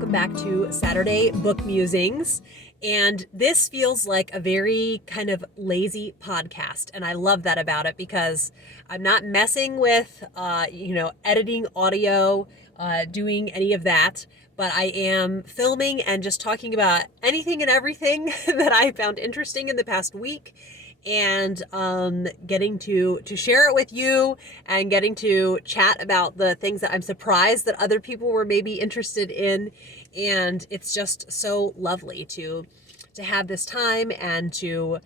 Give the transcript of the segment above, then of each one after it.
welcome back to Saturday Book Musings. And this feels like a very kind of lazy podcast. And I love that about it because I'm not messing with, editing audio, doing any of that. But I am filming and just talking about anything and everything that I found interesting in the past week. And getting to share it with you and getting to chat about the things that I'm surprised that other people were maybe interested in. And it's just so lovely to have this time and to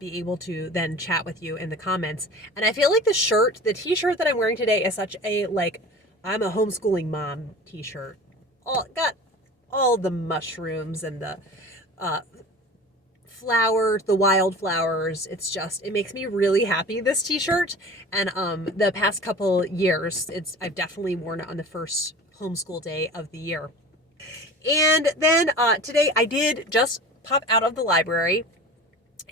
be able to then chat with you in the comments. And I feel like the t-shirt that I'm wearing today is such a, I'm a homeschooling mom t-shirt. Got all the mushrooms and the flowers, the wildflowers. It makes me really happy, this t-shirt. And the past couple years, I've definitely worn it on the first homeschool day of the year. And then today I did just pop out of the library,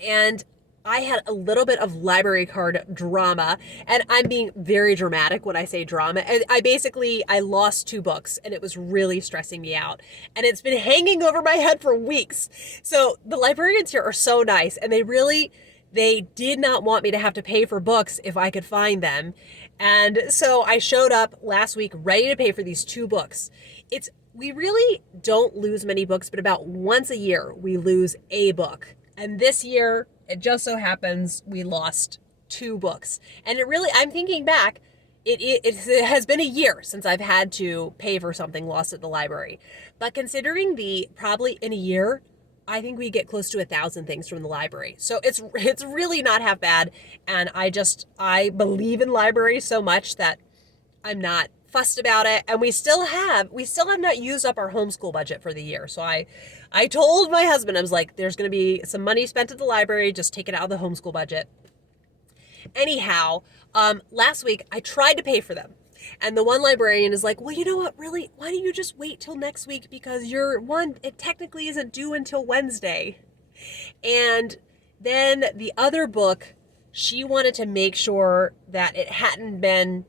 and I had a little bit of library card drama, and I'm being very dramatic when I say drama. And I lost 2 books, and it was really stressing me out. And it's been hanging over my head for weeks. So the librarians here are so nice, and they did not want me to have to pay for books if I could find them. And so I showed up last week ready to pay for these 2 books. We really don't lose many books, but about once a year we lose a book. And this year, it just so happens we lost 2 books. And I'm thinking back, it has been a year since I've had to pay for something lost at the library. But considering probably in a year, I think we get close to 1,000 things from the library. So it's really not half bad. And I believe in libraries so much that I'm not fussed about it. And we still have not used up our homeschool budget for the year. So I told my husband, I was like, there's going to be some money spent at the library, just take it out of the homeschool budget. Anyhow, last week I tried to pay for them. And the one librarian is like, well, you know what, really, why don't you just wait till next week? Because it technically isn't due until Wednesday. And then the other book, she wanted to make sure that it hadn't been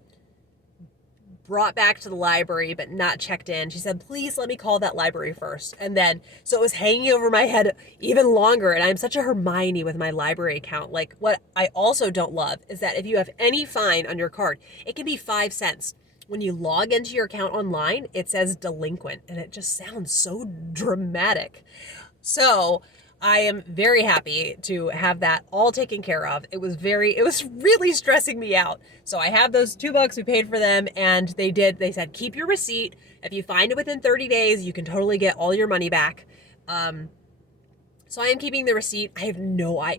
brought back to the library but not checked in. She said, please let me call that library first. And then, so it was hanging over my head even longer. And I'm such a Hermione with my library account. Like, what I also don't love is that if you have any fine on your card, it can be 5 cents. When you log into your account online, it says delinquent, and it just sounds so dramatic. So I am very happy to have that all taken care of. It was really stressing me out. So I have those 2 books, we paid for them, and they said, keep your receipt. If you find it within 30 days, you can totally get all your money back. So I am keeping the receipt.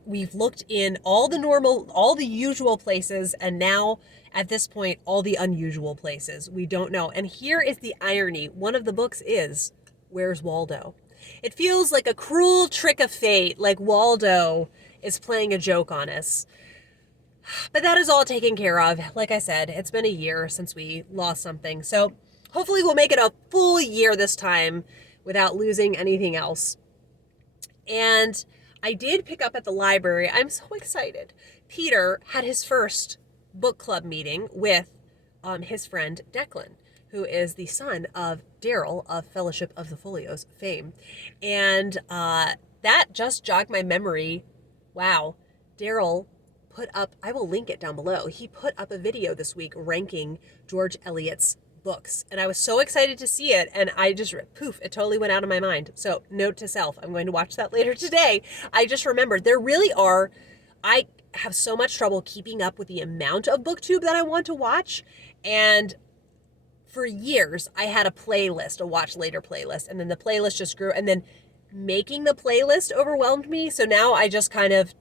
We've looked in all the usual places, and now at this point, all the unusual places. We don't know. And here is the irony. One of the books is, Where's Waldo? It feels like a cruel trick of fate, like Waldo is playing a joke on us. But that is all taken care of. Like I said, it's been a year since we lost something. So hopefully we'll make it a full year this time without losing anything else. And I did pick up at the library. I'm so excited. Peter had his first book club meeting with his friend Declan, who is the son of Darryl of Fellowship of the Folios fame. And that just jogged my memory. Wow. Darryl put up, I will link it down below, he put up a video this week ranking George Eliot's books. And I was so excited to see it. And I just, poof, it totally went out of my mind. So note to self, I'm going to watch that later today. I just remembered I have so much trouble keeping up with the amount of BookTube that I want to watch. And for years, I had a watch later playlist, and then the playlist just grew, and then making the playlist overwhelmed me. So now I just kind of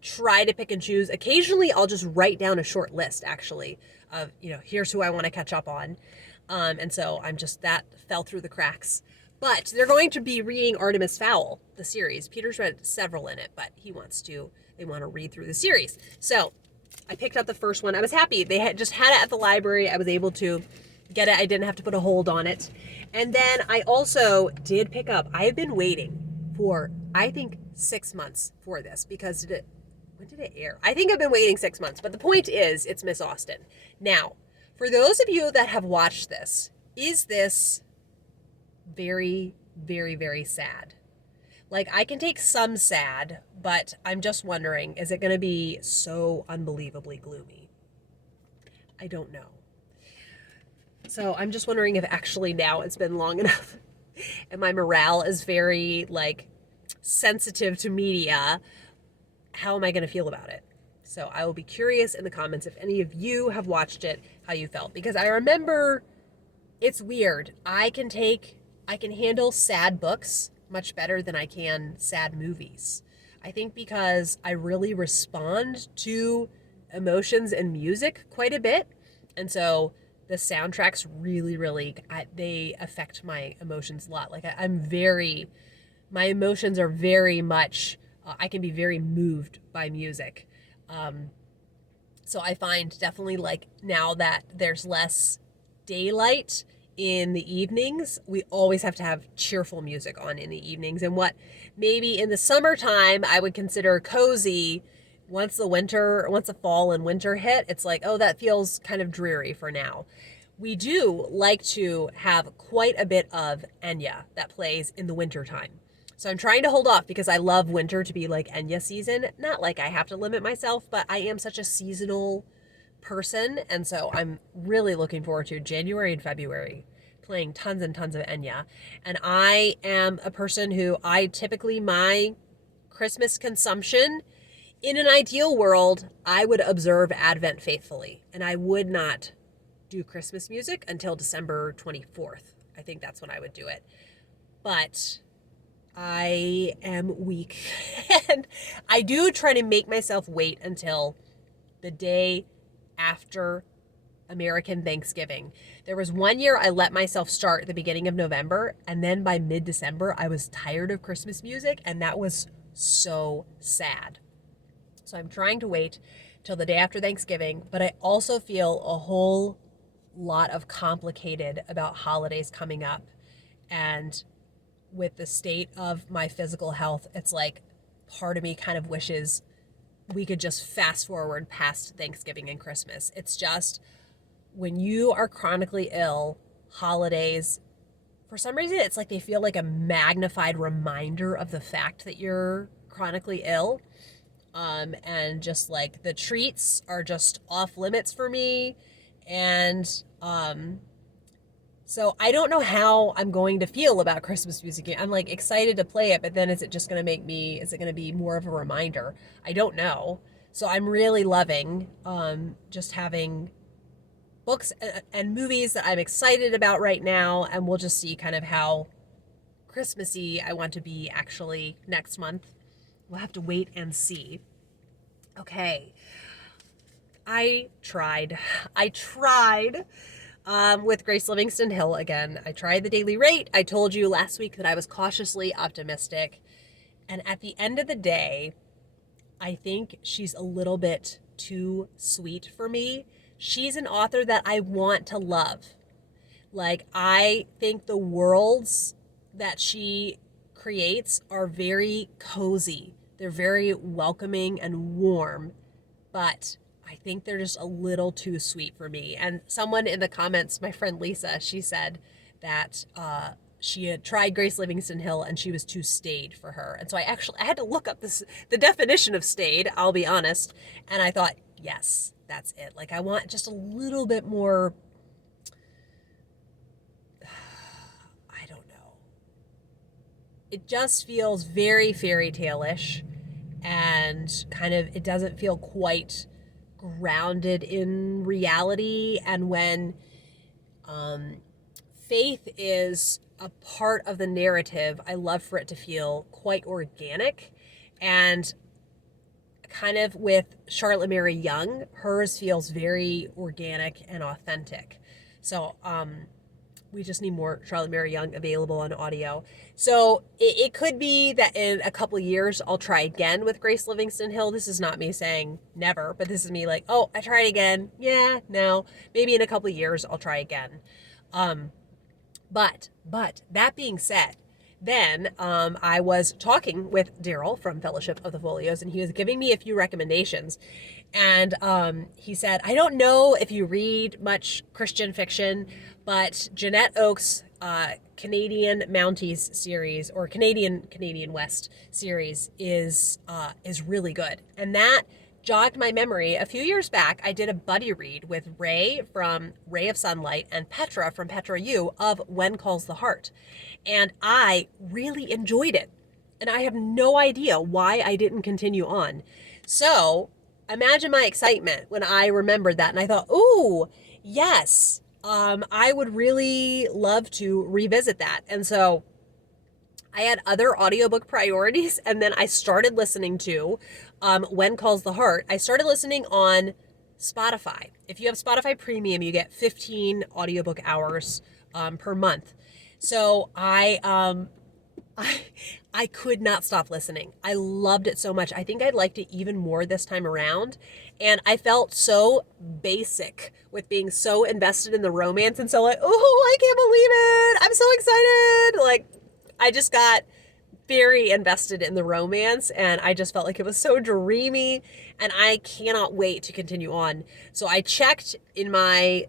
try to pick and choose. Occasionally, I'll just write down a short list, actually, of, here's who I want to catch up on. And so that fell through the cracks. But they're going to be reading Artemis Fowl, the series. Peter's read several in it, but they want to read through the series. So I picked up the first one. I was happy. They had it at the library. I was able to get it. I didn't have to put a hold on it. And then I also did pick up, I've been waiting for, I think, 6 months for this, because when did it air? I think I've been waiting 6 months, but the point is, it's Miss Austen. Now, for those of you that have watched this, is this very, very, very sad. Like, I can take some sad, but I'm just wondering, is it going to be so unbelievably gloomy? I don't know. So I'm just wondering if actually now it's been long enough and my morale is very, like, sensitive to media. How am I going to feel about it? So I will be curious in the comments if any of you have watched it, how you felt. Because I remember, it's weird. I can handle sad books much better than I can sad movies. I think because I really respond to emotions and music quite a bit. And so the soundtracks really, really, they affect my emotions a lot. Like my emotions are very much, I can be very moved by music. So I find definitely, like, now that there's less daylight in the evenings, we always have to have cheerful music on in the evenings. And what maybe in the summertime I would consider cozy, once the fall and winter hit, it's like, oh, that feels kind of dreary for now. We do like to have quite a bit of Enya that plays in the wintertime. So I'm trying to hold off because I love winter to be like Enya season. Not like I have to limit myself, but I am such a seasonal person. And so I'm really looking forward to January and February playing tons and tons of Enya. And I am a person who my Christmas consumption, in an ideal world, I would observe Advent faithfully. And I would not do Christmas music until December 24th. I think that's when I would do it. But I am weak and I do try to make myself wait until the day after American Thanksgiving. There was one year I let myself start at the beginning of November, and then by mid-December I was tired of Christmas music, and that was so sad. So I'm trying to wait till the day after Thanksgiving, but I also feel a whole lot of complicated about holidays coming up. And with the state of my physical health, it's like part of me kind of wishes we could just fast forward past Thanksgiving and Christmas. It's just, when you are chronically ill, holidays, for some reason, it's like they feel like a magnified reminder of the fact that you're chronically ill. And just like the treats are just off limits for me. And so I don't know how I'm going to feel about Christmas music. I'm like excited to play it, but then is it going to be more of a reminder? I don't know. So I'm really loving just having books and movies that I'm excited about right now. And we'll just see kind of how Christmassy I want to be actually next month. We'll have to wait and see. Okay. I tried with Grace Livingston Hill again. I tried the daily rate. I told you last week that I was cautiously optimistic. And at the end of the day, I think she's a little bit too sweet for me. She's an author that I want to love. Like, I think the worlds that she creates are very cozy. They're very welcoming and warm, but I think they're just a little too sweet for me. And someone in the comments, my friend Lisa, she said that she had tried Grace Livingston Hill and she was too staid for her. And so I had to look up the definition of staid, I'll be honest. And I thought, yes, that's it. Like, I want just a little bit more, I don't know. It just feels very fairy tale-ish, and kind of, it doesn't feel quite grounded in reality. And when faith is a part of the narrative, I love for it to feel quite organic. And kind of with Charlotte Mary Young, hers feels very organic and authentic. So we just need more Charlotte Mary Young available on audio. So it could be that in a couple of years I'll try again with Grace Livingston Hill. This is not me saying never, but this is me like, oh, I tried again. Yeah, no, maybe in a couple of years I'll try again. But that being said, then I was talking with Darryl from Fellowship of the Folios, and he was giving me a few recommendations. And he said, I don't know if you read much Christian fiction, but Janette Oakes' Canadian Mounties series, or Canadian West series, is really good. And that jogged my memory. A few years back, I did a buddy read with Ray from Ray of Sunlight and Petra from Petra U of When Calls the Heart. And I really enjoyed it. And I have no idea why I didn't continue on. So imagine my excitement when I remembered that. And I thought, ooh, yes, I would really love to revisit that. And so I had other audiobook priorities, and then I started listening to When Calls the Heart. I started listening on Spotify. If you have Spotify Premium, you get 15 audiobook hours per month. So I could not stop listening. I loved it so much. I think I liked it even more this time around. And I felt so basic with being so invested in the romance and so like, oh, I can't believe it. I'm so excited. Like, I just got very invested in the romance, and I just felt like it was so dreamy, and I cannot wait to continue on. So I checked in my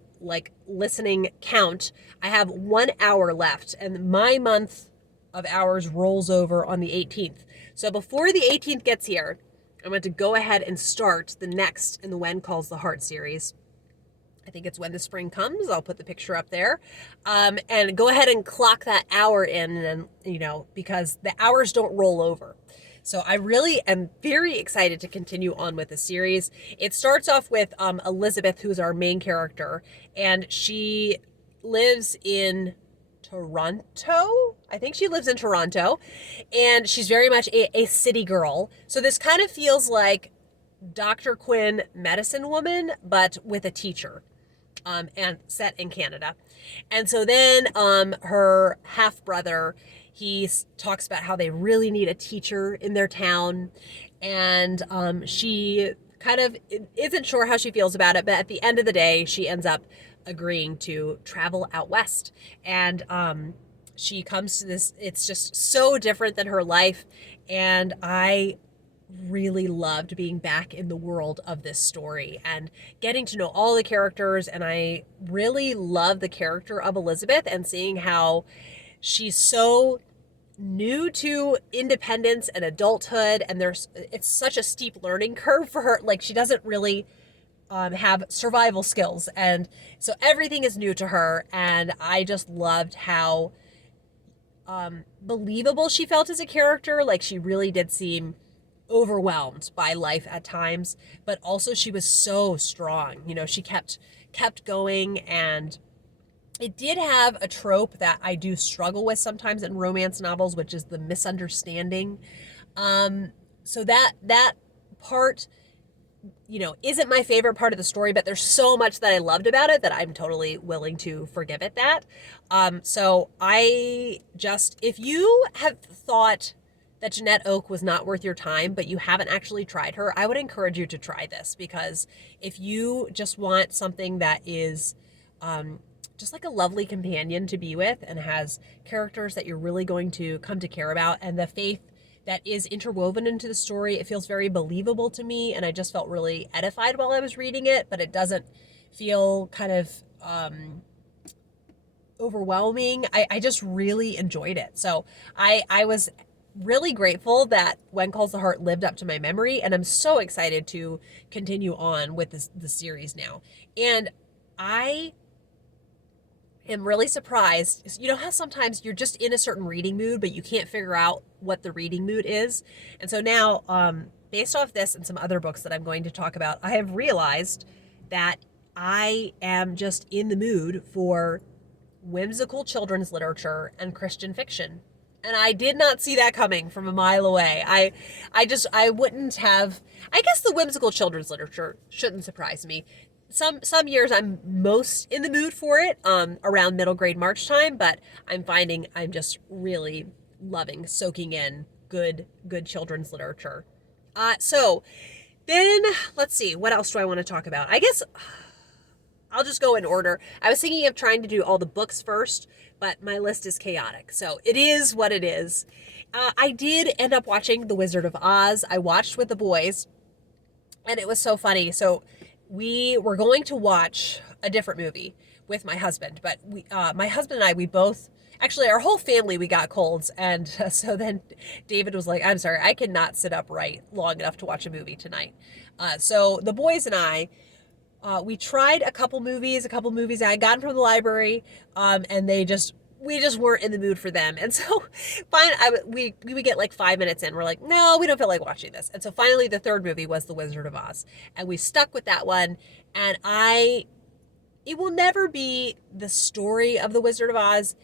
listening count. I have 1 hour left, and my month of hours rolls over on the 18th. So before the 18th gets here, I'm going to go ahead and start the next in the When Calls the Heart series. I think it's When the Spring Comes. I'll put the picture up there. And go ahead and clock that hour in, and because the hours don't roll over. So I really am very excited to continue on with the series. It starts off with Elizabeth, who's our main character, and she lives in Toronto. I think she lives in Toronto, and she's very much a city girl. So this kind of feels like Dr. Quinn, Medicine Woman, but with a teacher. And set in Canada. And so then her half-brother, he talks about how they really need a teacher in their town. And she kind of isn't sure how she feels about it, but at the end of the day, she ends up agreeing to travel out west. And she comes to this, it's just so different than her life. And I really loved being back in the world of this story and getting to know all the characters. And I really love the character of Elizabeth and seeing how she's so new to independence and adulthood, and it's such a steep learning curve for her. Like, she doesn't really have survival skills, and so everything is new to her. And I just loved how believable she felt as a character. Like, she really did seem overwhelmed by life at times, but also she was so strong. She kept going, and it did have a trope that I do struggle with sometimes in romance novels, which is the misunderstanding. So that part, isn't my favorite part of the story, but there's so much that I loved about it that I'm totally willing to forgive it that. So if you have thought that Janette Oak was not worth your time, but you haven't actually tried her, I would encourage you to try this, because if you just want something that is just like a lovely companion to be with and has characters that you're really going to come to care about, and the faith that is interwoven into the story, it feels very believable to me, and I just felt really edified while I was reading it, but it doesn't feel kind of overwhelming. I just really enjoyed it. So I was really grateful that When Calls the Heart lived up to my memory, and I'm so excited to continue on with the series now. And I am really surprised. You know how sometimes you're just in a certain reading mood, but you can't figure out what the reading mood is? And so now, based off this and some other books that I'm going to talk about, I have realized that I am just in the mood for whimsical children's literature and Christian fiction. And I did not see that coming from a mile away. I wouldn't have, I guess the whimsical children's literature shouldn't surprise me. Some years I'm most in the mood for it, around middle grade March time, but I'm finding I'm just really loving soaking in good children's literature. So then let's see, what else do I want to talk about? I guess I'll just go in order. I was thinking of trying to do all the books first, but my list is chaotic. So it is what it is. I did end up watching The Wizard of Oz. I watched with the boys, and it was so funny. So we were going to watch a different movie with my husband, but my husband and I, we both, actually our whole family, we got colds. And so then David was like, I'm sorry, I cannot sit upright long enough to watch a movie tonight. So the boys and I, we tried a couple movies I had gotten from the library, and we just weren't in the mood for them. And so we would get like 5 minutes in. We're like, no, we don't feel like watching this. And so finally the third movie was The Wizard of Oz. And we stuck with that one. And it will never be the story of The Wizard of Oz.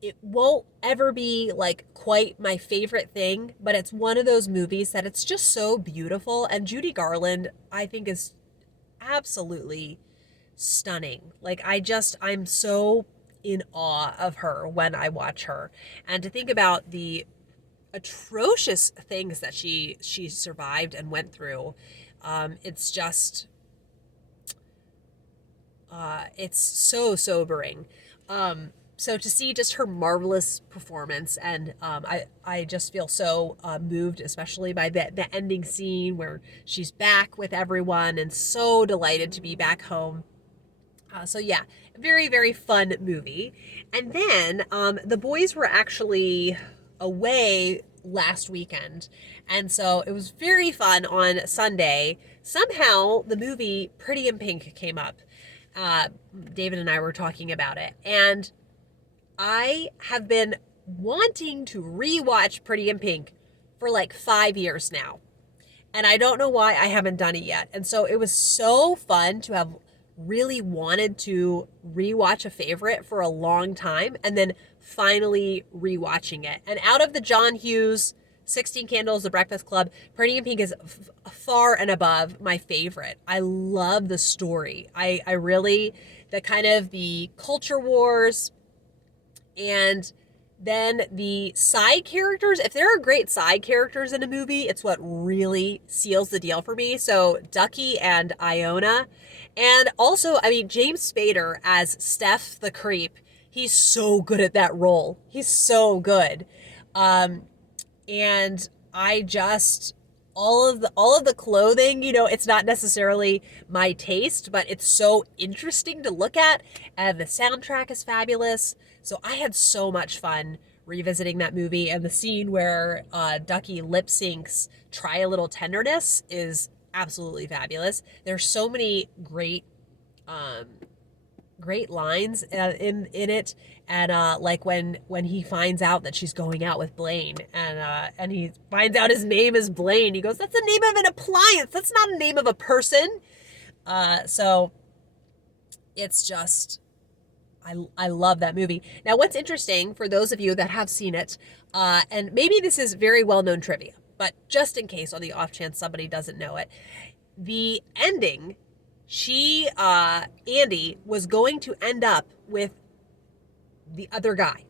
It won't ever be like quite my favorite thing, but it's one of those movies that it's just so beautiful. And Judy Garland, I think, is absolutely stunning. Like I'm so in awe of her when I watch her. And to think about the atrocious things that she survived and went through, it's just it's so sobering. So to see just her marvelous performance, and I just feel so moved, especially by the ending scene where she's back with everyone and so delighted to be back home. So yeah, very, very fun movie. And then the boys were actually away last weekend, and so it was very fun on Sunday. Somehow the movie Pretty in Pink came up. David and I were talking about it, and I have been wanting to rewatch Pretty in Pink for like 5 years now. And I don't know why I haven't done it yet. And so it was so fun to have really wanted to rewatch a favorite for a long time and then finally rewatching it. And out of the John Hughes, 16 Candles, The Breakfast Club, Pretty in Pink is far and above my favorite. I love the story. I really, the culture wars, and then the side characters. If there are great side characters in a movie, it's what really seals the deal for me. So Ducky and Iona. And also, I mean, James Spader as Steph the Creep. He's so good at that role. He's so good. And I just, all of the clothing, it's not necessarily my taste, but it's so interesting to look at. And the soundtrack is fabulous. So I had so much fun revisiting that movie, and the scene where Ducky lip syncs "Try a Little Tenderness" is absolutely fabulous. There's so many great lines in it, and like when he finds out that she's going out with Blaine, and he finds out his name is Blaine, he goes, "That's the name of an appliance. That's not a name of a person." So it's just, I love that movie. Now, what's interesting for those of you that have seen it, and maybe this is very well-known trivia, but just in case, on the off chance somebody doesn't know it, the ending, Andy was going to end up with the other guy.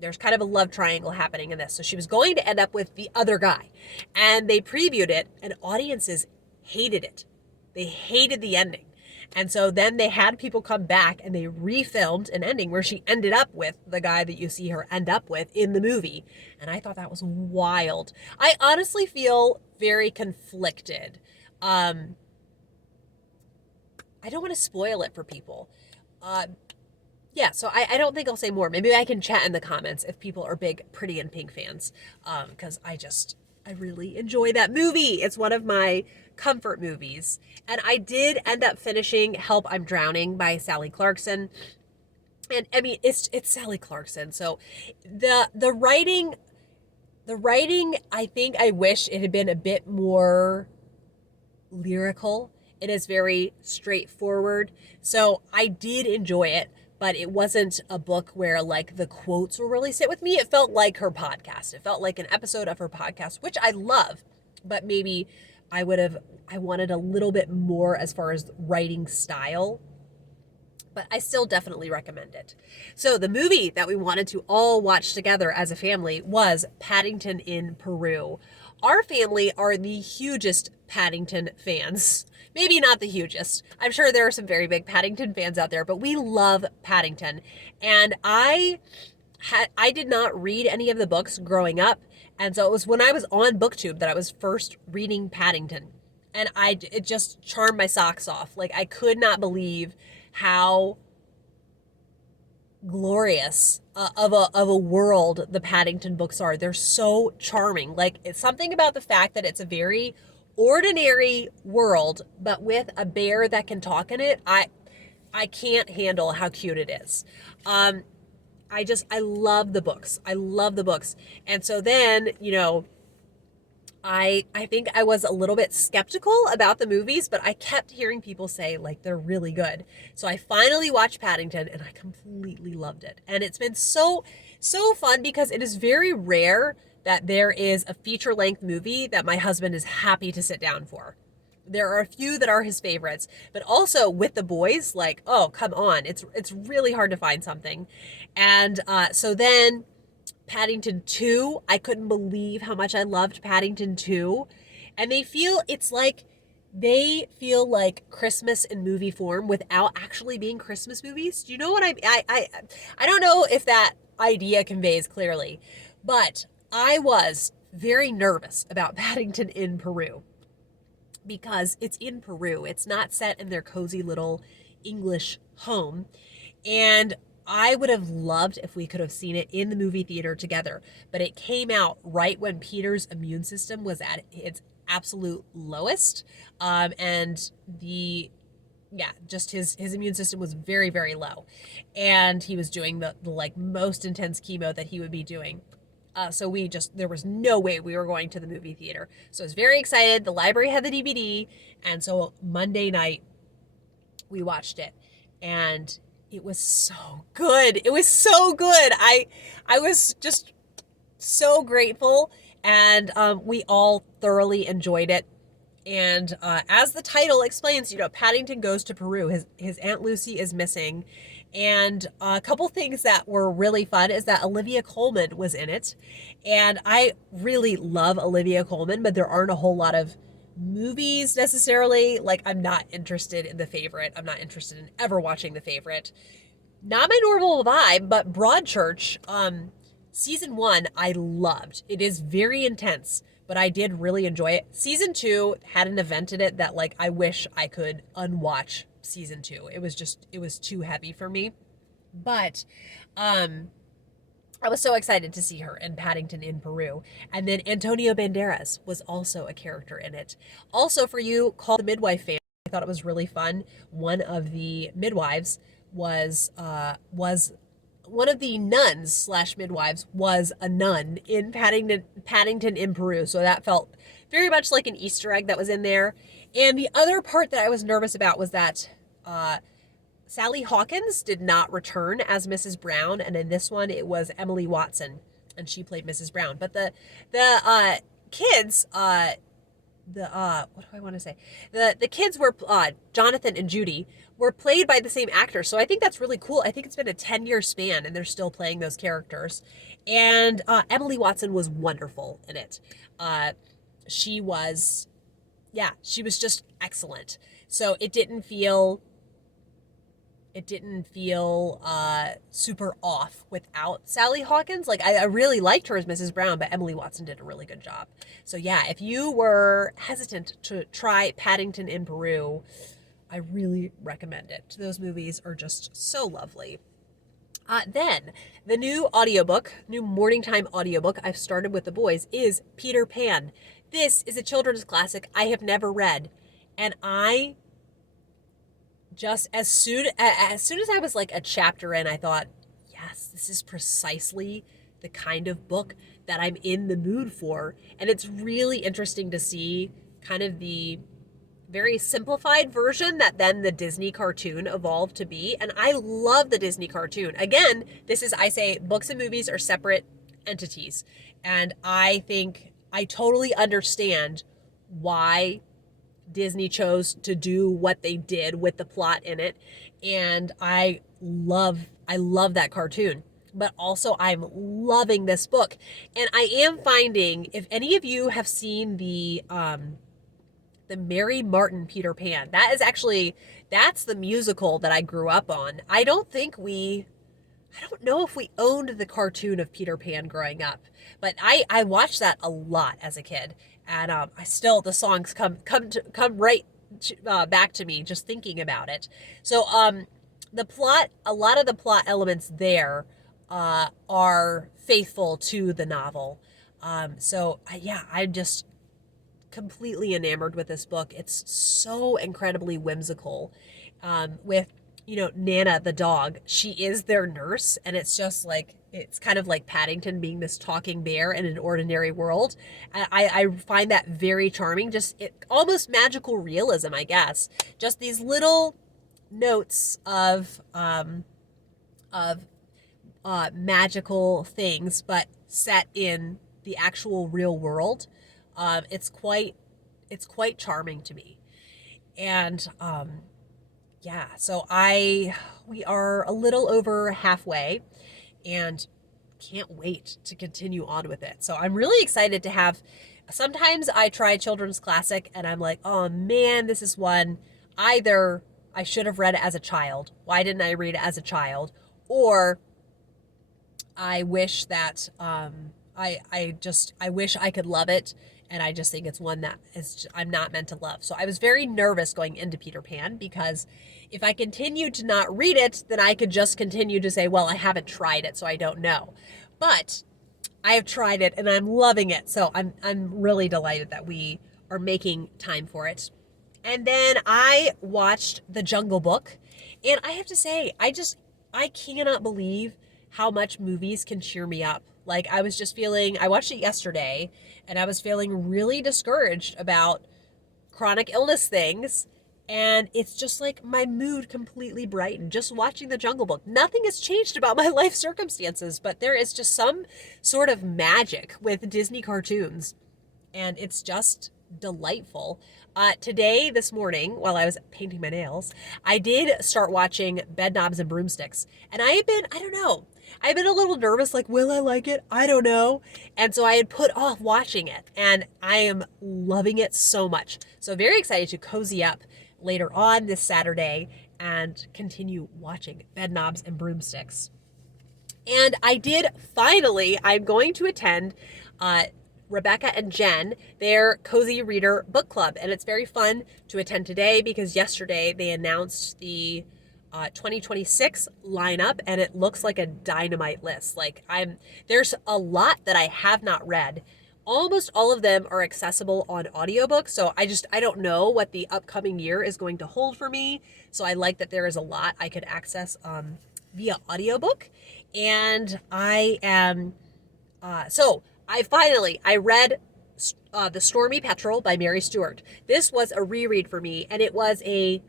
There's kind of a love triangle happening in this. So she was going to end up with the other guy. And they previewed it, and audiences hated it. They hated the ending. And so then they had people come back and they refilmed an ending where she ended up with the guy that you see her end up with in the movie. And I thought that was wild. I honestly feel very conflicted. I don't want to spoil it for people. Yeah, so I don't think I'll say more. Maybe I can chat in the comments if people are big Pretty in Pink fans, because I really enjoy that movie. It's one of my comfort movies. And I did end up finishing Help, I'm Drowning by Sally Clarkson. And I mean, it's Sally Clarkson. So the writing, I think I wish it had been a bit more lyrical. It is very straightforward. So I did enjoy it, but it wasn't a book where like the quotes will really sit with me. It felt like her podcast. It felt like an episode of her podcast, which I love, but maybe I wanted a little bit more as far as writing style, but I still definitely recommend it. So the movie that we wanted to all watch together as a family was Paddington in Peru. our family are the hugest Paddington fans. Maybe not the hugest. I'm sure there are some very big Paddington fans out there, but we love Paddington. And I did not read any of the books growing up. And so it was when I was on BookTube that I was first reading Paddington. And it just charmed my socks off. Like, I could not believe how glorious of a world the Paddington books are. They're so charming. Like, it's something about the fact that it's a very ordinary world, but with a bear that can talk in it. I can't handle how cute it is. I love the books. I love the books. And so then, I think I was a little bit skeptical about the movies, but I kept hearing people say, like, they're really good. So I finally watched Paddington, and I completely loved it. And it's been so fun because it is very rare that there is a feature-length movie that my husband is happy to sit down for. There are a few that are his favorites, but also with the boys, like, oh, come on. It's really hard to find something. And so then Paddington 2, I couldn't believe how much I loved Paddington 2. And they feel like Christmas in movie form without actually being Christmas movies. Do you know what I don't know if that idea conveys clearly, but I was very nervous about Paddington in Peru because it's in Peru. It's not set in their cozy little English home. And I would have loved if we could have seen it in the movie theater together, but it came out right when Peter's immune system was at its absolute lowest. And just his immune system was very, very low. And he was doing the like most intense chemo that he would be doing. So there was no way we were going to the movie theater. So I was very excited. The library had the DVD. And so Monday night we watched it, and it was so good. It was so good. I was just so grateful, and we all thoroughly enjoyed it. And as the title explains, Paddington goes to Peru. His Aunt Lucy is missing. And a couple things that were really fun is that Olivia Colman was in it. And I really love Olivia Colman, but there aren't a whole lot of movies necessarily. Like, I'm not interested in The Favorite. I'm not interested in ever watching The Favorite. Not my normal vibe, but Broadchurch, season 1, I loved. It is very intense, but I did really enjoy it. Season 2 had an event in it that, like, I wish I could unwatch season 2. It was too heavy for me. But I was so excited to see her in Paddington in Peru. And then Antonio Banderas was also a character in it. Also, for you, Call the Midwife fan, I thought it was really fun. One of the midwives was one of the nuns / midwives was a nun in Paddington in Peru. So that felt very much like an Easter egg that was in there. And the other part that I was nervous about was that Sally Hawkins did not return as Mrs. Brown, and in this one it was Emily Watson, and she played Mrs. Brown. But the kids, what do I want to say? The kids were Jonathan and Judy were played by the same actor, so I think that's really cool. I think it's been a 10-year span, and they're still playing those characters. And Emily Watson was wonderful in it. She was just excellent. So it didn't feel super off without Sally Hawkins. Like, I really liked her as Mrs. Brown, but Emily Watson did a really good job. So yeah, if you were hesitant to try Paddington in Peru, I really recommend it. Those movies are just so lovely. Then the new morning time audiobook I've started with the boys is Peter Pan. This is a children's classic I have never read, and I just as soon as I was like a chapter in, I thought, yes, this is precisely the kind of book that I'm in the mood for. And it's really interesting to see kind of the very simplified version that then the Disney cartoon evolved to be. And I love the Disney cartoon. Again, I say books and movies are separate entities. And I think I totally understand why Disney chose to do what they did with the plot in it. And I love that cartoon. but also I'm loving this book. And I am finding, if any of you have seen the Mary Martin Peter Pan, that's the musical that I grew up on. I don't know if we owned the cartoon of Peter Pan growing up, but I watched that a lot as a kid, and the songs come right back to me just thinking about it. So a lot of the plot elements there are faithful to the novel. I'm just completely enamored with this book. It's so incredibly whimsical. With Nana the dog, she is their nurse, and it's just like, it's kind of like Paddington being this talking bear in an ordinary world. I find that very charming. Just almost magical realism, I guess. Just these little notes of magical things, but set in the actual real world. It's quite charming to me. And so we are a little over halfway and can't wait to continue on with it. So I'm really excited to have, sometimes I try children's classic and I'm like, oh man, this is one either I should have read it as a child. Why didn't I read it as a child? Or I wish that I wish I could love it, and I just think it's one that I'm not meant to love. So I was very nervous going into Peter Pan, because if I continued to not read it, then I could just continue to say, well, I haven't tried it, so I don't know. But I have tried it and I'm loving it. So I'm really delighted that we are making time for it. And then I watched The Jungle Book, and I have to say, I cannot believe how much movies can cheer me up. Like, I watched it yesterday, and I was feeling really discouraged about chronic illness things, and it's just like my mood completely brightened just watching The Jungle Book. Nothing has changed about my life circumstances, but there is just some sort of magic with Disney cartoons, and it's just delightful. This morning, while I was painting my nails, I did start watching Bedknobs and Broomsticks, and I've been a little nervous, like, will I like it? I don't know. And so I had put off watching it, and I am loving it so much. So very excited to cozy up later on this Saturday and continue watching Bedknobs and Broomsticks. And I'm going to attend Rebecca and Jen, their Cozy Reader Book Club. And it's very fun to attend today, because yesterday they announced the 2026 lineup, and it looks like a dynamite list. There's a lot that I have not read. Almost all of them are accessible on audiobook, so I don't know what the upcoming year is going to hold for me. So I like that there is a lot I could access via audiobook. And I read The Stormy Petrel by Mary Stewart. This was a reread for me, and it was a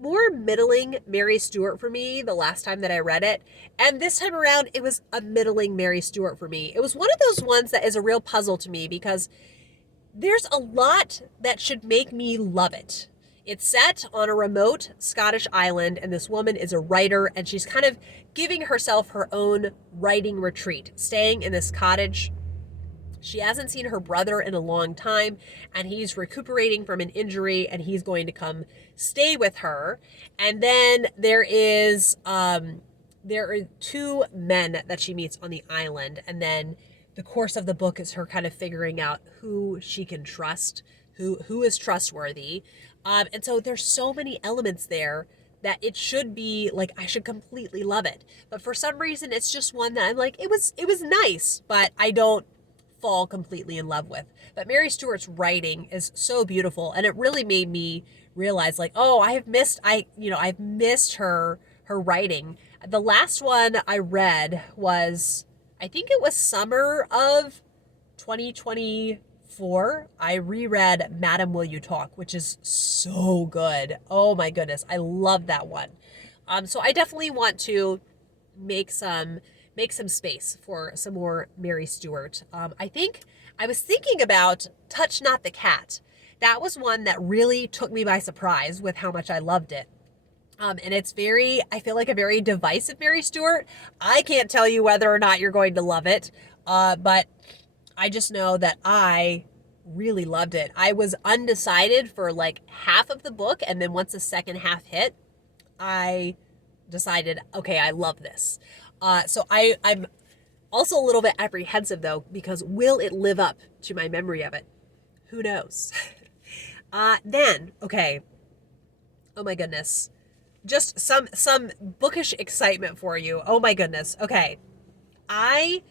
more middling Mary Stewart for me the last time that I read it. And this time around, it was a middling Mary Stewart for me. It was one of those ones that is a real puzzle to me, because there's a lot that should make me love it. It's set on a remote Scottish island, and this woman is a writer, and she's kind of giving herself her own writing retreat, staying in this cottage. She hasn't seen her brother in a long time, and he's recuperating from an injury, and he's going to come stay with her. And then there are two men that she meets on the island, and then the course of the book is her kind of figuring out who she can trust, who is trustworthy. And so there's so many elements there that it should be like, I should completely love it. But for some reason, it's just one that I'm like, it was nice, but I don't fall completely in love with. But Mary Stewart's writing is so beautiful, and it really made me realize, like, oh, I've missed her writing. The last one I read was, I think it was summer of 2024. I reread Madam Will You Talk, which is so good. Oh my goodness, I love that one. So I definitely want to make some space for some more Mary Stewart. I was thinking about Touch Not the Cat. That was one that really took me by surprise with how much I loved it. And it's I feel like a very divisive Mary Stewart. I can't tell you whether or not you're going to love it, but I just know that I really loved it. I was undecided for like half of the book, and then once the second half hit, I decided, okay, I love this. I'm also a little bit apprehensive though, because will it live up to my memory of it? Who knows? Okay. Oh my goodness. Just some bookish excitement for you. Oh my goodness. Okay. I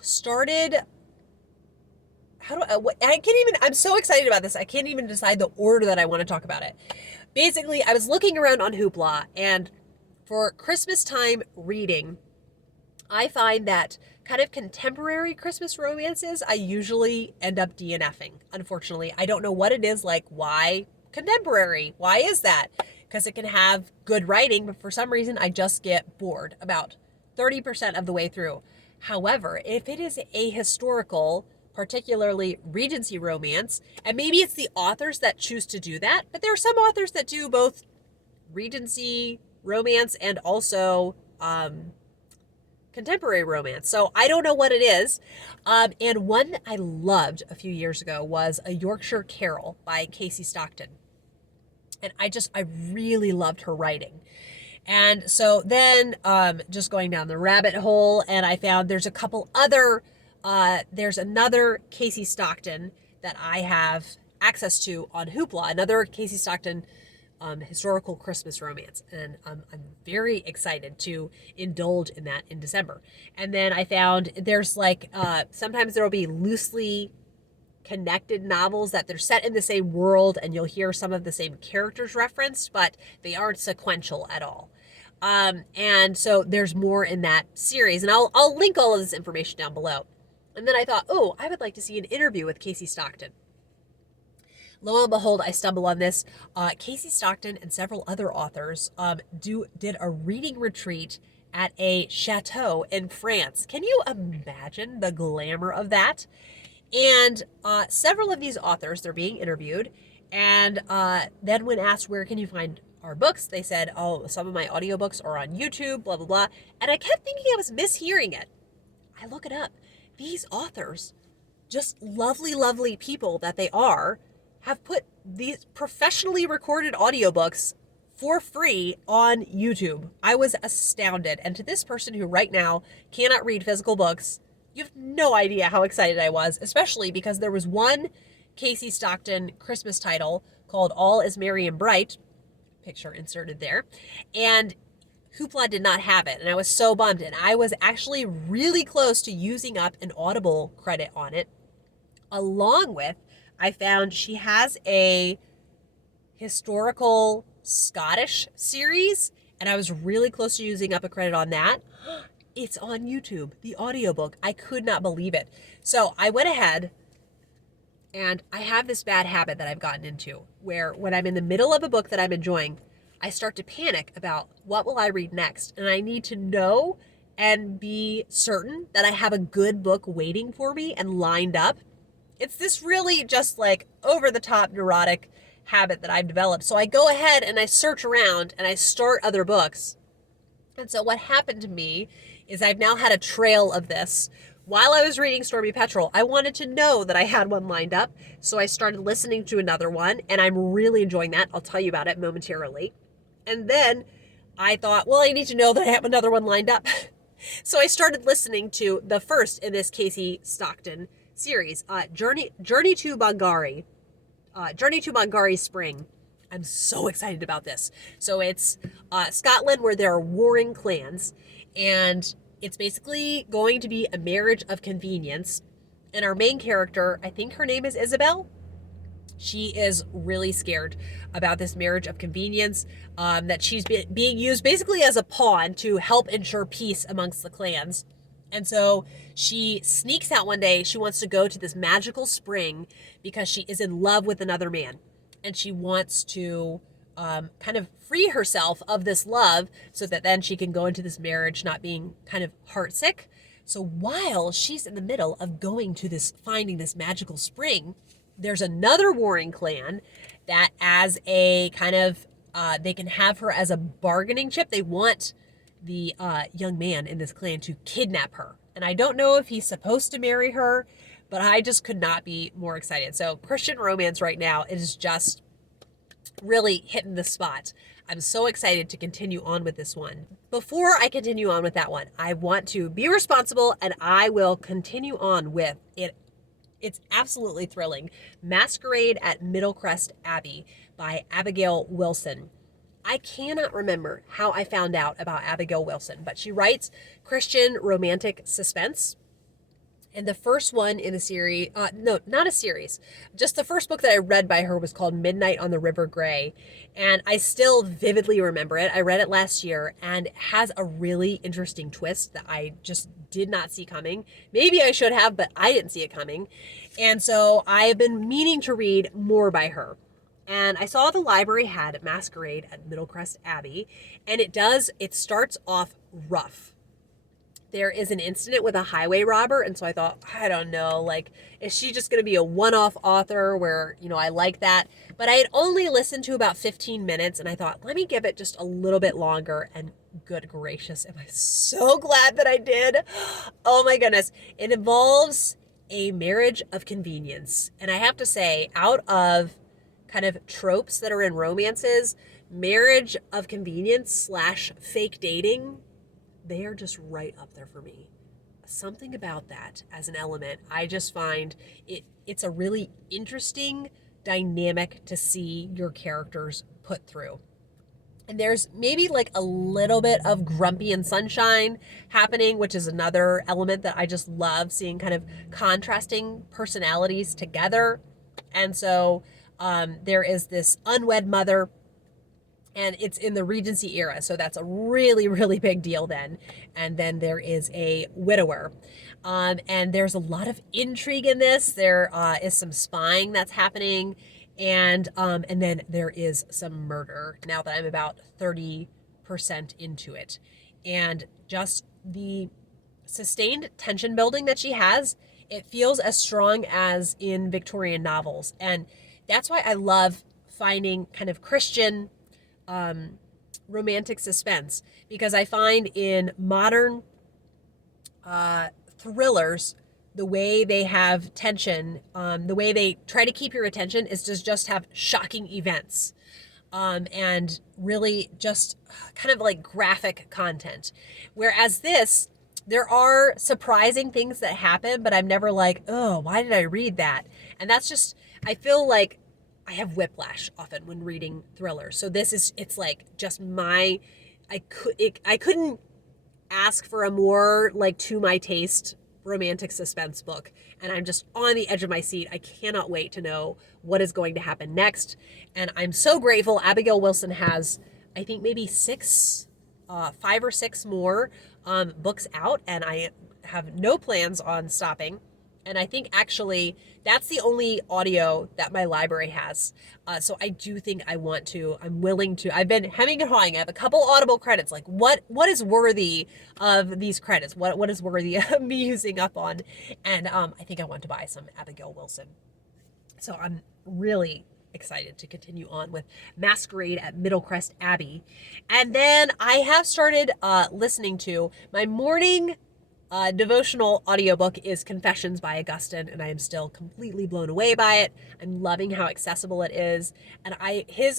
started I'm so excited about this. I can't even decide the order that I want to talk about it. Basically, I was looking around on Hoopla, and for Christmas time reading, I find that kind of contemporary Christmas romances, I usually end up DNFing. Unfortunately, I don't know what it is. Like, why contemporary? Why is that? Because it can have good writing, but for some reason I just get bored about 30% of the way through. However, if it is a historical, particularly Regency romance, and maybe it's the authors that choose to do that, but there are some authors that do both Regency romance and also contemporary romance. So I don't know what it is. And one I loved a few years ago was A Yorkshire Carol by Kasey Stockton. And I really loved her writing. And so then just going down the rabbit hole, and I found there's another Kasey Stockton that I have access to on Hoopla, another Kasey Stockton historical Christmas romance. And I'm very excited to indulge in that in December. And then I found there's sometimes there will be loosely connected novels that they're set in the same world and you'll hear some of the same characters referenced, but they aren't sequential at all. And so there's more in that series, and I'll link all of this information down below. And then I thought, oh, I would like to see an interview with Kasey Stockton. Lo and behold, I stumble on this. Kasey Stockton and several other authors did a reading retreat at a chateau in France. Can you imagine the glamour of that? And several of these authors, they're being interviewed. And then when asked, where can you find our books? They said, oh, some of my audiobooks are on YouTube, blah, blah, blah. And I kept thinking I was mishearing it. I look it up. These authors, just lovely, lovely people that they are, have put these professionally recorded audiobooks for free on YouTube. I was astounded. And to this person who right now cannot read physical books, you have no idea how excited I was, especially because there was one Kasey Stockton Christmas title called All is Merry and Bright, picture inserted there, and Hoopla did not have it, and I was so bummed, and I was actually really close to using up an Audible credit on it, along with, I found she has a historical Scottish series, and I was really close to using up a credit on that. It's on YouTube, the audiobook. I could not believe it. So I went ahead, and I have this bad habit that I've gotten into where when I'm in the middle of a book that I'm enjoying, I start to panic about what will I read next. And I need to know and be certain that I have a good book waiting for me and lined up. It's this really just like over the top neurotic habit that I've developed. So I go ahead and I search around and I start other books. And so what happened to me is I've now had a trail of this. While I was reading Stormy Petrel, I wanted to know that I had one lined up. So I started listening to another one, and I'm really enjoying that. I'll tell you about it momentarily. And then I thought, well, I need to know that I have another one lined up. So I started listening to the first in this Kasey Stockton series, Journey to Bongary. Journey to Bongary Spring. I'm so excited about this. So it's Scotland, where there are warring clans, and it's basically going to be a marriage of convenience. And our main character, I think her name is Isabel. She is really scared about this marriage of convenience, that she's being used basically as a pawn to help ensure peace amongst the clans. And so she sneaks out one day. She wants to go to this magical spring because she is in love with another man. And she wants to kind of free herself of this love so that then she can go into this marriage not being kind of heartsick. So while she's in the middle of finding this magical spring, there's another warring clan that, as a kind of They can have her as a bargaining chip. They want the young man in this clan to kidnap her. And I don't know if he's supposed to marry her, but I just could not be more excited. So Christian romance right now is just really hitting the spot. I'm so excited to continue on with this one. Before I continue on with that one, I want to be responsible, and I will continue on with it. It's absolutely thrilling. Masquerade at Middlecrest Abbey by Abigail Wilson. I cannot remember how I found out about Abigail Wilson, but she writes Christian romantic suspense. And the first one in the series, no, not a series, just the first book that I read by her was called Midnight on the River Gray. And I still vividly remember it. I read it last year, and it has a really interesting twist that I just did not see coming. Maybe I should have, but I didn't see it coming. And so I've been meaning to read more by her. And I saw the library had Masquerade at Middlecrest Abbey, and it starts off rough. There is an incident with a highway robber, and so I thought, I don't know, like, is she just going to be a one-off author where, I like that? But I had only listened to about 15 minutes, and I thought, let me give it just a little bit longer, and good gracious, am I so glad that I did. Oh my goodness. It involves a marriage of convenience, and I have to say, out of kind of tropes that are in romances, marriage of convenience / fake dating, they are just right up there for me. Something about that as an element, I just find it's a really interesting dynamic to see your characters put through. And there's maybe like a little bit of grumpy and sunshine happening, which is another element that I just love, seeing kind of contrasting personalities together. And so there is this unwed mother, and it's in the Regency era, so that's a really, really big deal then. And then there is a widower. And there's a lot of intrigue in this. There is some spying that's happening. And then there is some murder, now that I'm about 30% into it. And just the sustained tension building that she has, it feels as strong as in Victorian novels. And that's why I love finding kind of Christian romantic suspense, because I find in modern thrillers, the way they have tension, the way they try to keep your attention is to just have shocking events, and really just kind of like graphic content. Whereas this, there are surprising things that happen, but I'm never like, oh, why did I read that? And that's just, I feel like I have whiplash often when reading thrillers. So it's like just I couldn't ask for a more like to my taste romantic suspense book. And I'm just on the edge of my seat. I cannot wait to know what is going to happen next. And I'm so grateful. Abigail Wilson has, I think maybe 5 or 6 more books out, and I have no plans on stopping. And I think actually that's the only audio that my library has. So I do think I'm willing to, I've been hemming and hawing. I have a couple Audible credits. Like what is worthy of these credits? What is worthy of me using up on? And I think I want to buy some Abigail Wilson. So I'm really excited to continue on with Masquerade at Middlecrest Abbey. And then I have started listening to my morning devotional audiobook is Confessions by Augustine, and I am still completely blown away by it. I'm loving how accessible it is. And his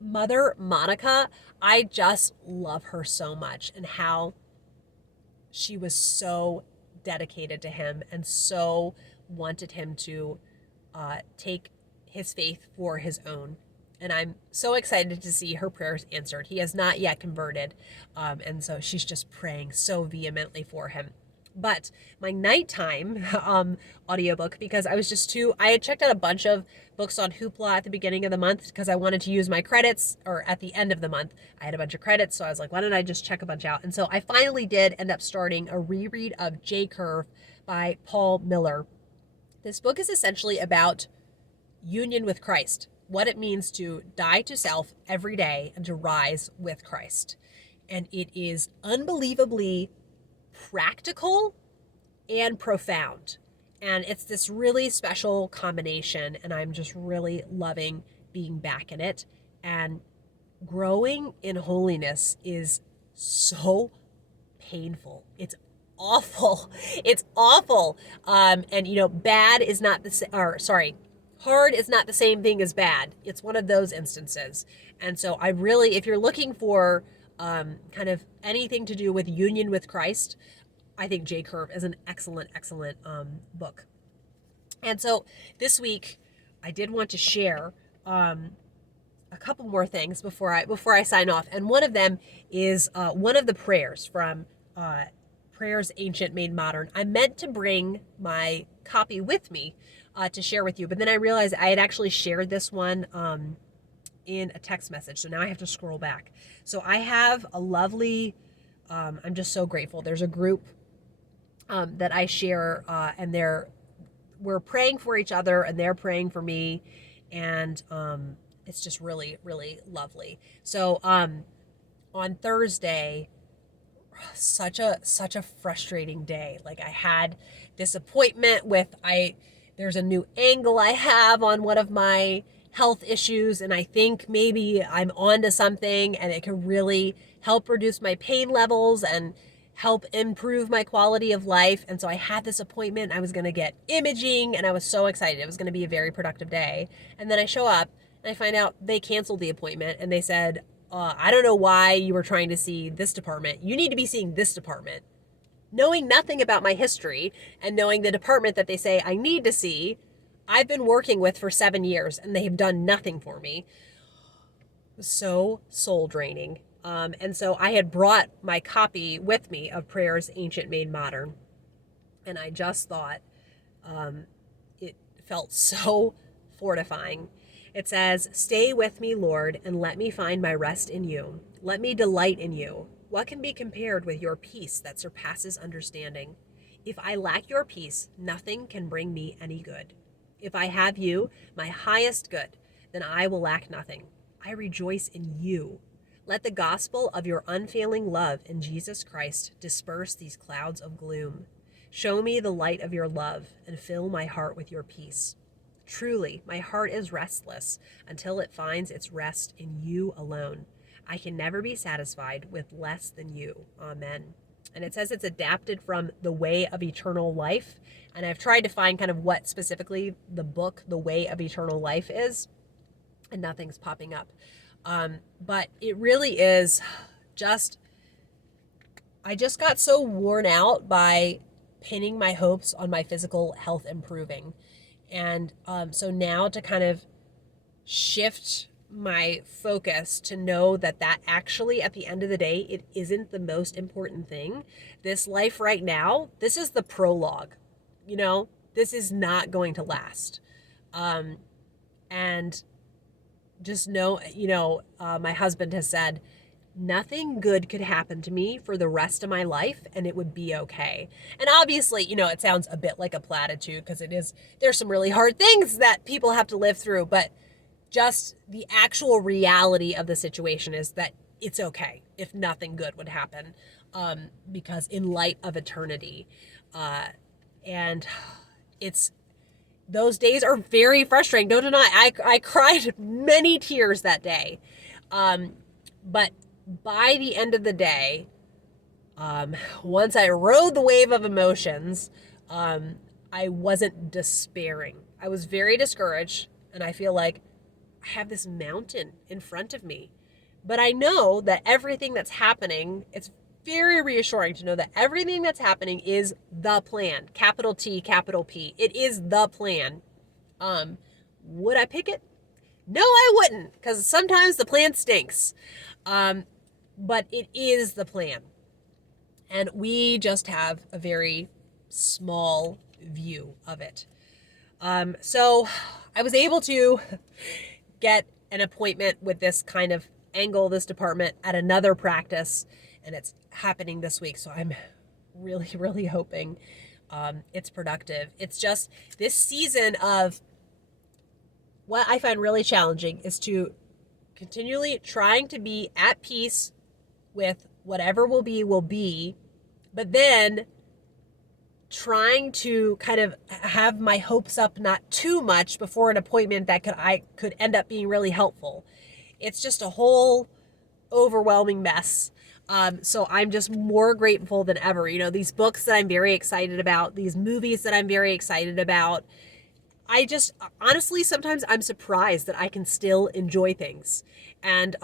mother, Monica, I just love her so much, and how she was so dedicated to him and so wanted him to take his faith for his own. And I'm so excited to see her prayers answered. He has not yet converted, and so she's just praying so vehemently for him. But my nighttime audiobook, because I had checked out a bunch of books on Hoopla at the beginning of the month because I wanted to use my credits, or at the end of the month, I had a bunch of credits. So I was like, why don't I just check a bunch out? And so I finally did end up starting a reread of J Curve by Paul Miller. This book is essentially about union with Christ, what it means to die to self every day and to rise with Christ. And it is unbelievably practical and profound. And it's this really special combination, and I'm just really loving being back in it. And growing in holiness is so painful. It's awful. It's awful. And bad is not hard is not the same thing as bad. It's one of those instances. And so if you're looking for kind of anything to do with union with Christ, I think J. Curve is an excellent, excellent book. And so this week, I did want to share a couple more things before I sign off. And one of them is one of the prayers from Prayers Ancient Made Modern. I meant to bring my copy with me to share with you, but then I realized I had actually shared this one in a text message. So now I have to scroll back. So I have a lovely, I'm just so grateful. There's a group that I share and we're praying for each other and they're praying for me. And it's just really, really lovely. So on Thursday, such a frustrating day. Like I had this appointment there's a new angle I have on one of my health issues, and I think maybe I'm onto something and it can really help reduce my pain levels and help improve my quality of life. And so I had this appointment. I was going to get imaging and I was so excited. It was going to be a very productive day. And then I show up and I find out they canceled the appointment and they said, I don't know why you were trying to see this department. You need to be seeing this department. Knowing nothing about my history and knowing the department that they say I need to see, I've been working with for 7 years and they have done nothing for me. It was so soul draining. And so I had brought my copy with me of Prayers Ancient Made Modern. And I just thought it felt so fortifying. It says, "Stay with me, Lord, and let me find my rest in you. Let me delight in you. What can be compared with your peace that surpasses understanding? If I lack your peace, nothing can bring me any good. If I have you, my highest good, then I will lack nothing. I rejoice in you. Let the gospel of your unfailing love in Jesus Christ disperse these clouds of gloom. Show me the light of your love and fill my heart with your peace. Truly, my heart is restless until it finds its rest in you alone. I can never be satisfied with less than you. Amen." And it says it's adapted from The Way of Eternal Life. And I've tried to find kind of what specifically the book, The Way of Eternal Life is, and nothing's popping up. But it really is I just got so worn out by pinning my hopes on my physical health improving. And so now to kind of shift my focus to know that actually at the end of the day, it isn't the most important thing. This life right now, this is the prologue, this is not going to last. And just know, my husband has said, nothing good could happen to me for the rest of my life and it would be okay. And obviously, it sounds a bit like a platitude because there's some really hard things that people have to live through, but just the actual reality of the situation is that it's okay if nothing good would happen, because in light of eternity, and those days are very frustrating. Don't deny, I cried many tears that day. But by the end of the day, once I rode the wave of emotions, I wasn't despairing. I was very discouraged, and I feel like I have this mountain in front of me. But I know that everything that's happening, it's very reassuring to know that everything that's happening is the plan. Capital T, capital P. It is the plan. Would I pick it? No, I wouldn't, because sometimes the plan stinks. But it is the plan. And we just have a very small view of it. So I was able to get an appointment with this kind of angle, this department at another practice, and it's happening this week. So I'm really, really hoping it's productive. It's just this season of what I find really challenging is to continually trying to be at peace with whatever will be, but then trying to kind of have my hopes up not too much before an appointment that could end up being really helpful. It's just a whole overwhelming mess. So I'm just more grateful than ever. You know, these books that I'm very excited about, these movies that I'm very excited about. I just, honestly, sometimes I'm surprised that I can still enjoy things. And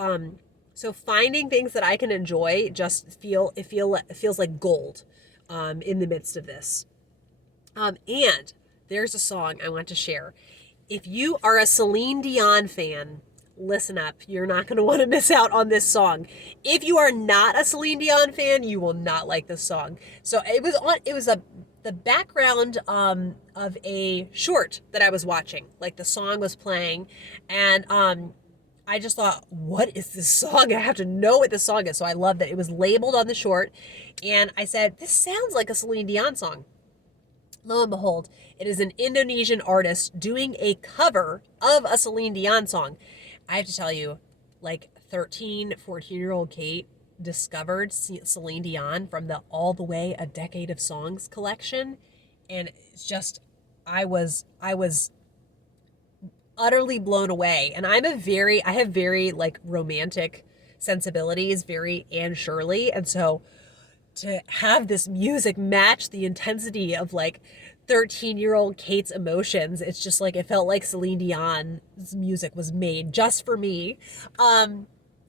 so finding things that I can enjoy just it feels like gold in the midst of this. And there's a song I want to share. If you are a Celine Dion fan, listen up. You're not going to want to miss out on this song. If you are not a Celine Dion fan, you will not like this song. So it was the background of a short that I was watching. Like the song was playing, and I just thought, what is this song? I have to know what this song is. So I love that it was labeled on the short, and I said, this sounds like a Celine Dion song. Lo and behold, it is an Indonesian artist doing a cover of a Celine Dion song. I have to tell you, like 13, 14-year-old Kate discovered Celine Dion from the All the Way A Decade of Songs collection. And it's just, I was utterly blown away. And I have very like romantic sensibilities, very Anne Shirley. And so to have this music match the intensity of like 13-year-old Kate's emotions, it's just like, it felt like Celine Dion's music was made just for me.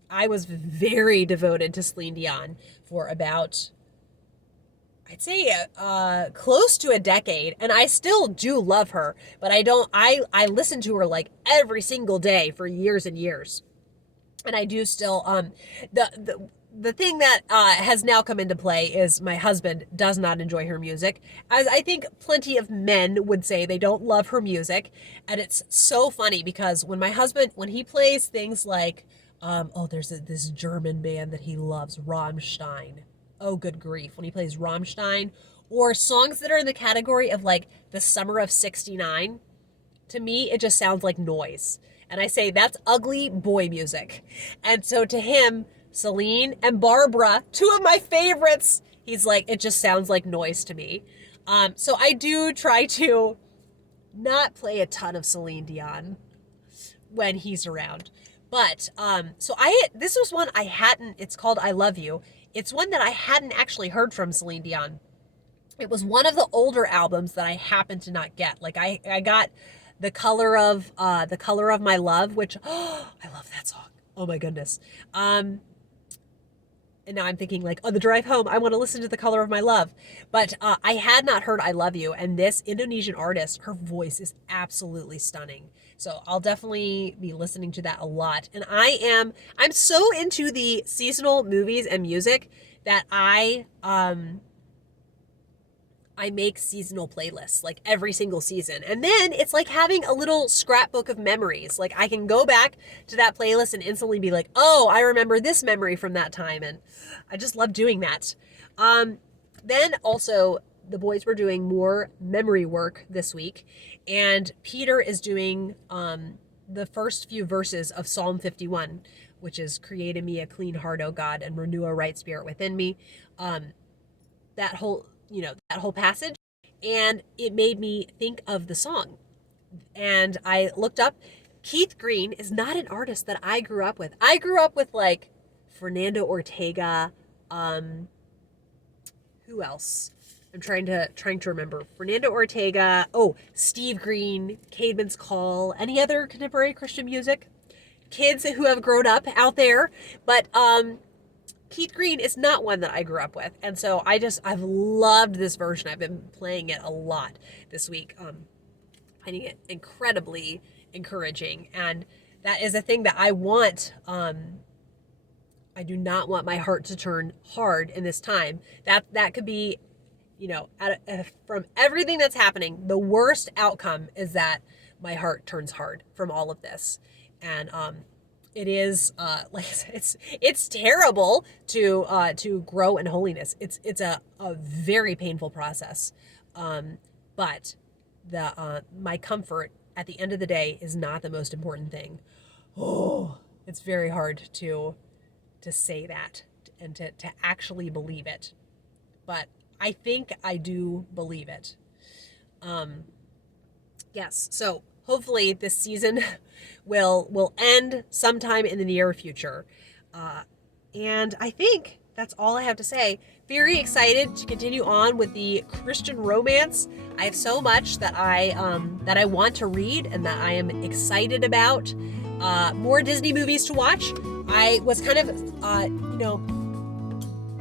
I was very devoted to Celine Dion for about, I'd say, close to a decade, and I still do love her, but I listen to her like every single day for years and years. And I do still, the thing that has now come into play is my husband does not enjoy her music, as I think plenty of men would say they don't love her music. And it's so funny because when he plays things like, there's this German band that he loves, Rammstein. Oh, good grief. When he plays Rammstein, or songs that are in the category of like the Summer of '69, to me, it just sounds like noise. And I say, that's ugly boy music. And so to him, Celine and Barbara, two of my favorites, he's like, it just sounds like noise to me. So I do try to not play a ton of Celine Dion when he's around. But, this was one I hadn't, it's called I Love You. It's one that I hadn't actually heard from Celine Dion. It was one of the older albums that I happened to not get. Like I got the color of my love, which, I love that song. Oh my goodness. And now I'm thinking, like, on the drive home, I want to listen to The Color of My Love. But I had not heard I Love You. And this Indonesian artist, her voice is absolutely stunning. So I'll definitely be listening to that a lot. And I'm so into the seasonal movies and music that I make seasonal playlists like every single season. And then it's like having a little scrapbook of memories. Like I can go back to that playlist and instantly be like, oh, I remember this memory from that time. And I just love doing that. Then also the boys were doing more memory work this week. And Peter is doing the first few verses of Psalm 51, which is create in me a clean heart, O God, and renew a right spirit within me. That whole passage, and it made me think of the song. And I looked up, Keith Green is not an artist that I grew up with. I grew up with like Fernando Ortega, who else? I'm trying to remember. Fernando Ortega, Steve Green, Caedmon's Call, any other contemporary Christian music? Kids who have grown up out there, but Keith Green is not one that I grew up with. And so I've loved this version. I've been playing it a lot this week. Finding it incredibly encouraging. And that is a thing that I want. I do not want my heart to turn hard in this time. That could be, from everything that's happening, the worst outcome is that my heart turns hard from all of this. And, it is it's terrible to grow in holiness. It's a very painful process, but my comfort at the end of the day is not the most important thing. Oh, it's very hard to say that and to actually believe it, but I think I do believe it. Yes, so hopefully this season will end sometime in the near future. And I think that's all I have to say. Very excited to continue on with the Christian romance. I have so much that I want to read and that I am excited about. More Disney movies to watch. I was kind of,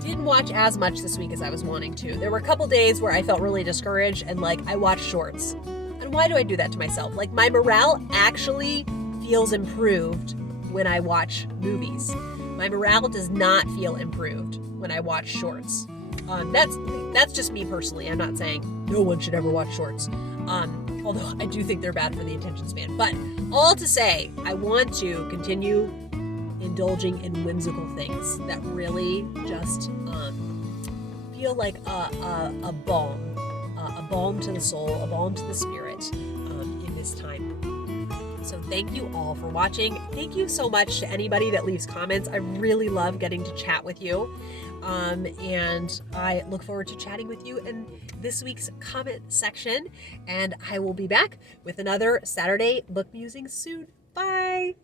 didn't watch as much this week as I was wanting to. There were a couple days where I felt really discouraged and like I watched shorts. And why do I do that to myself? Like my morale actually feels improved when I watch movies. My morale does not feel improved when I watch shorts. That's just me personally. I'm not saying no one should ever watch shorts. Although I do think they're bad for the attention span. But all to say, I want to continue indulging in whimsical things that really just feel like a balm to the soul, a balm to the spirit in this time. So thank you all for watching. Thank you so much to anybody that leaves comments. I really love getting to chat with you. And I look forward to chatting with you in this week's comment section. And I will be back with another Saturday Book Musings soon. Bye!